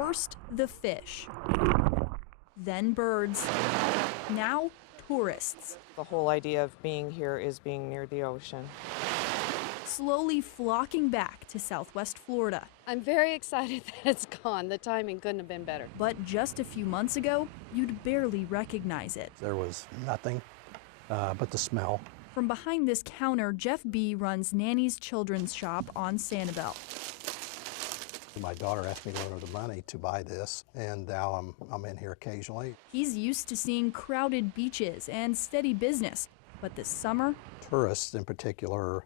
First, the fish, then birds, now tourists. The whole idea of being here is being near the ocean. Slowly flocking back to Southwest Florida. I'm very excited that it's gone. The timing couldn't have been better. But just a few months ago, you'd barely recognize it. There was nothing but the smell. From behind this counter, Jeff B. runs Nanny's Children's Shop on Sanibel. My daughter asked me to loan her the money to buy this, and now I'm in here occasionally. He's used to seeing crowded beaches and steady business, but this summer, Tourists in particular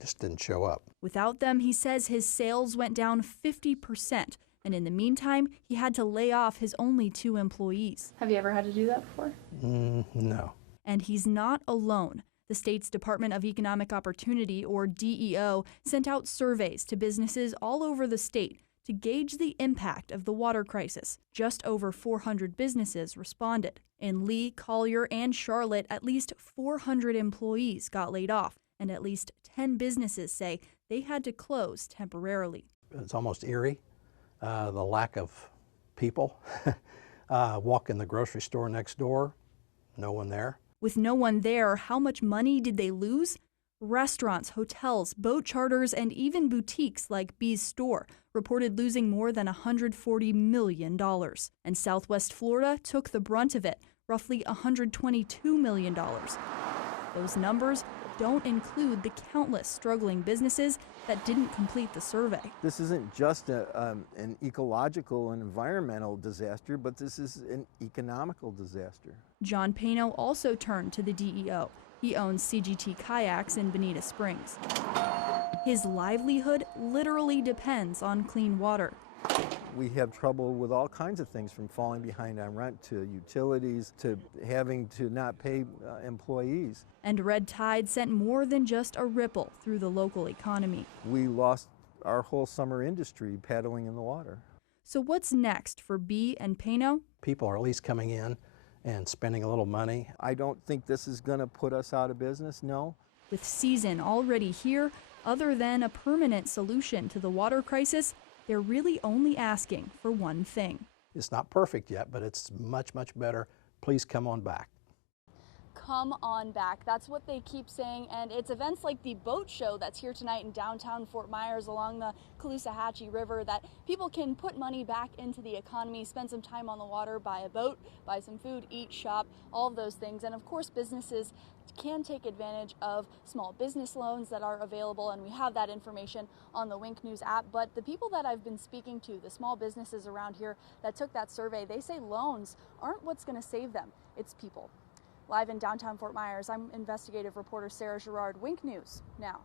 just didn't show up. without them, he says his sales went down 50%, and in the meantime, he had to lay off his only 2 employees. Have you ever had to do that before? No. And he's not alone. The state's Department of Economic Opportunity, or DEO, sent out surveys to businesses all over the state to gauge the impact of the water crisis. Just over 400 businesses responded. In Lee, Collier, and Charlotte, at least 400 employees got laid off, and at least 10 businesses say they had to close temporarily. It's almost eerie, the lack of people. Walk in the grocery store next door, no one there. With no one there, how much money did they lose? Restaurants, hotels, boat charters, and even boutiques like B's store reported losing more than $140 million. And Southwest Florida took the brunt of it, roughly $122 million. Those numbers don't include the countless struggling businesses that didn't complete the survey. This isn't just an ecological and environmental disaster, but this is an economical disaster. John Pano also turned to the DEO. He owns CGT Kayaks in Bonita Springs. His livelihood literally depends on clean water. We have trouble with all kinds of things, from falling behind on rent to utilities to having to not pay employees. And red tide sent more than just a ripple through the local economy. We lost our whole summer industry paddling in the water. So what's next for B and Pano? People are at least coming in and spending a little money. I don't think this is going to put us out of business, no. With season already here, other than a permanent solution to the water crisis, they're really only asking for one thing. It's not perfect yet, but it's much, much better. Please come on back. Come on back. That's what they keep saying, and it's events like the boat show that's here tonight in downtown Fort Myers along the Caloosahatchee River that people can put money back into the economy, spend some time on the water, buy a boat, buy some food, eat, shop, all of those things. And of course, businesses can take advantage of small business loans that are available, and we have that information on the Wink News app. But the people that I've been speaking to, the small businesses around here that took that survey, they say loans aren't what's going to save them. It's people. Live in downtown Fort Myers, I'm investigative reporter Sarah Girard, Wink News now.